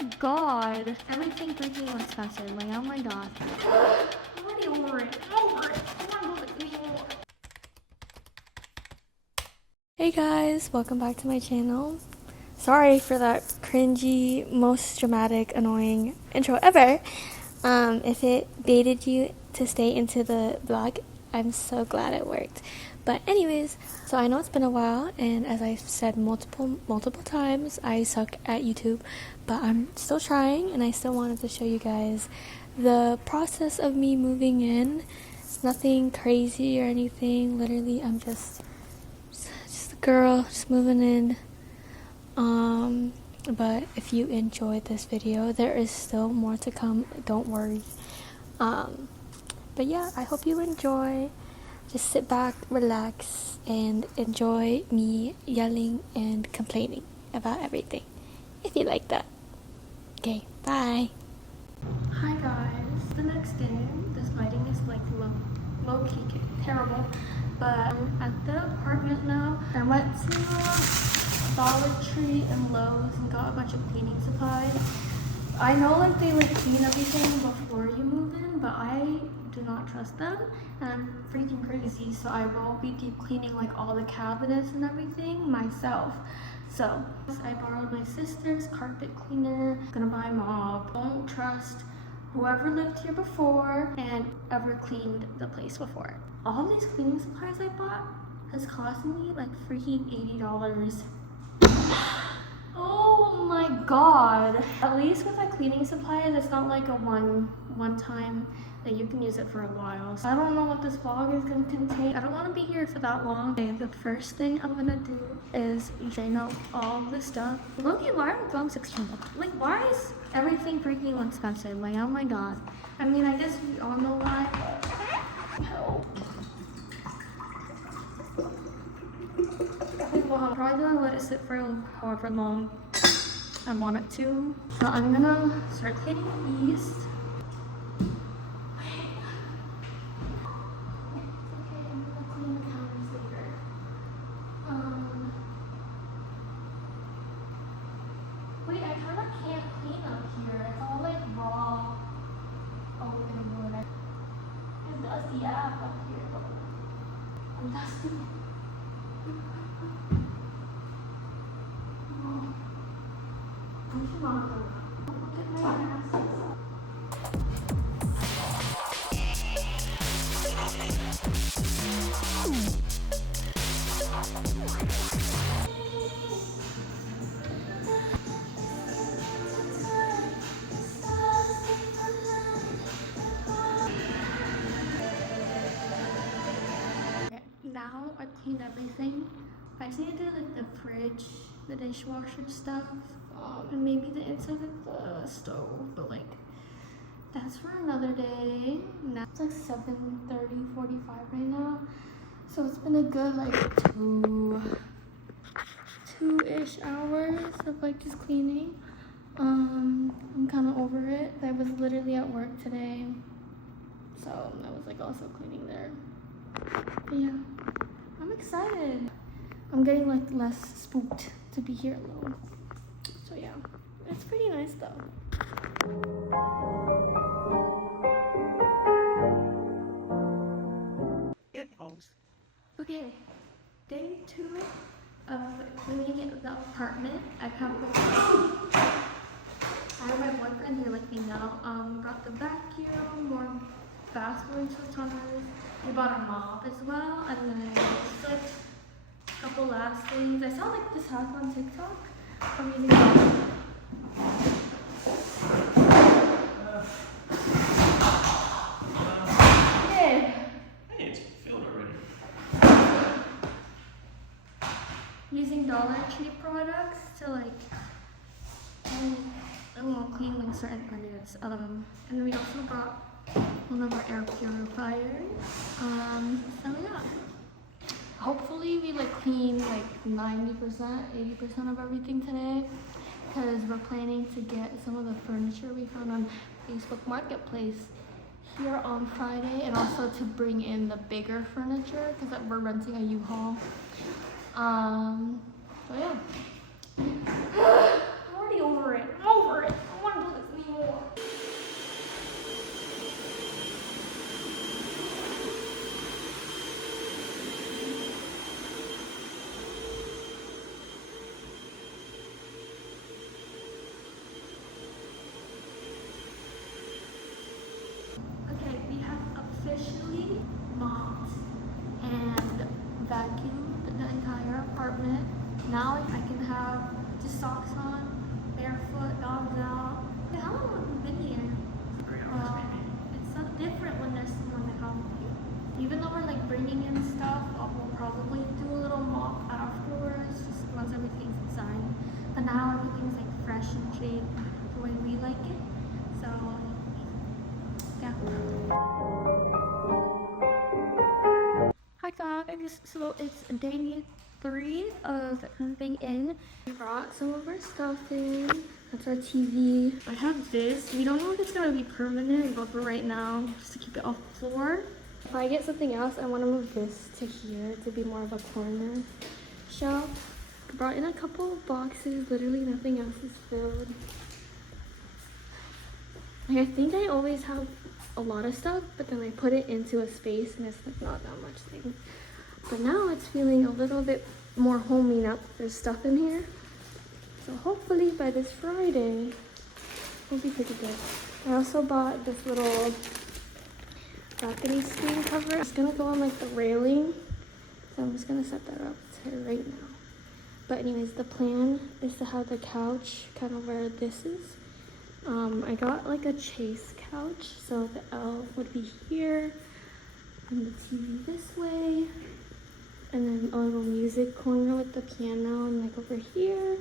my god. Everything freaking expensive. Like, oh my god. I'm already over it. I'm over it. I don't want to do it anymore. Hey guys, welcome back to my channel. Sorry for that cringy, most dramatic, annoying intro ever. If it baited you to stay into the vlog, I'm so glad it worked. But anyways, so I know it's been a while, and as I've said multiple times, I suck at YouTube, but I'm still trying, and I still wanted to show you guys the process of me moving in. It's nothing crazy or anything. Literally, I'm just a girl just moving in. But if you enjoyed this video, there is still more to come, don't worry. But yeah, I hope you enjoy. Just sit back, relax, and enjoy me yelling and complaining about everything, if you like that. Okay, bye. Hi guys, the next day. This lighting is like low-key terrible, but I'm at the apartment now. I went to Dollar Tree and Lowe's and got a bunch of cleaning supplies. I know like they clean everything before you move in, but I do not trust them, and I'm freaking crazy, so I will be deep cleaning like all the cabinets and everything myself. So I borrowed my sister's carpet cleaner, gonna buy a mop. Don't trust whoever lived here before and ever cleaned the place before. All these cleaning supplies I bought has cost me like freaking $80. Oh my god. At least with like cleaning supplies, it's not like a one time that you can use it for a while. So I don't know what this vlog is going to contain. I don't want to be here for that long. Okay, the first thing I'm going to do is drain out all this stuff. Loki, why are dogs extreme? Like, why is everything freaking expensive? Like, oh my god. I mean, I guess we all know why, but help. I'm probably gonna let it sit for however long I want it to. So I'm gonna start cleaning these. Wait, I kind of can't clean up here. It's all like raw open wood. It's dusty up here. I'm dusty. Now I cleaned everything. I just need to do like the fridge, the dishwasher stuff, and maybe the inside of the stove, but like that's for another day. Now it's like 7:30, 45 right now, so it's been a good like two-ish hours of like just cleaning. I'm kind of over it. I was literally at work today, so I was like also cleaning there. But yeah, I'm excited. I'm getting like less spooked to be here alone. So yeah, it's pretty nice though. Okay, day 2 of cleaning the apartment. I have my boyfriend here with me now. Got the vacuum, more bathroom towels. We bought a mop as well, and then just like a couple last things. I saw like this hack on TikTok from using using Dollar Tree products to like clean like certain areas. And then we also got one of our air purifiers. So yeah, hopefully we like clean like 90%, 80% of everything today, because we're planning to get some of the furniture we found on Facebook Marketplace here on Friday, and also to bring in the bigger furniture because we're renting a U-Haul. So yeah. I'm already over it. I'm over it. Now I can have just socks on, barefoot, dogs out. How long have we been here? 3 hours maybe. It's so different when there's someone to help you. Even though we're like bringing in stuff, we'll probably do a little mop afterwards, just once everything's inside. But now everything's like fresh and shape the way we like it. So yeah. Hi guys, so it's day 3 of moving in. We brought some of our stuff in. That's our TV. I have this. We don't know if it's gonna be permanent, but for right now, just to keep it off the floor. If I get something else, I want to move this to here to be more of a corner shelf. I brought in a couple of boxes. Literally nothing else is filled. I think I always have a lot of stuff, but then I put it into a space and it's like not that much thing. But now it's feeling a little bit more homey now that there's stuff in here. So hopefully by this Friday, we'll be pretty good. I also bought this little balcony screen cover. It's gonna go on like the railing. So I'm just gonna set that up to right now. But anyways, the plan is to have the couch kind of where this is. I got like a chase couch, so the L would be here, and the TV this way, and then a little music corner with the piano, and like over here,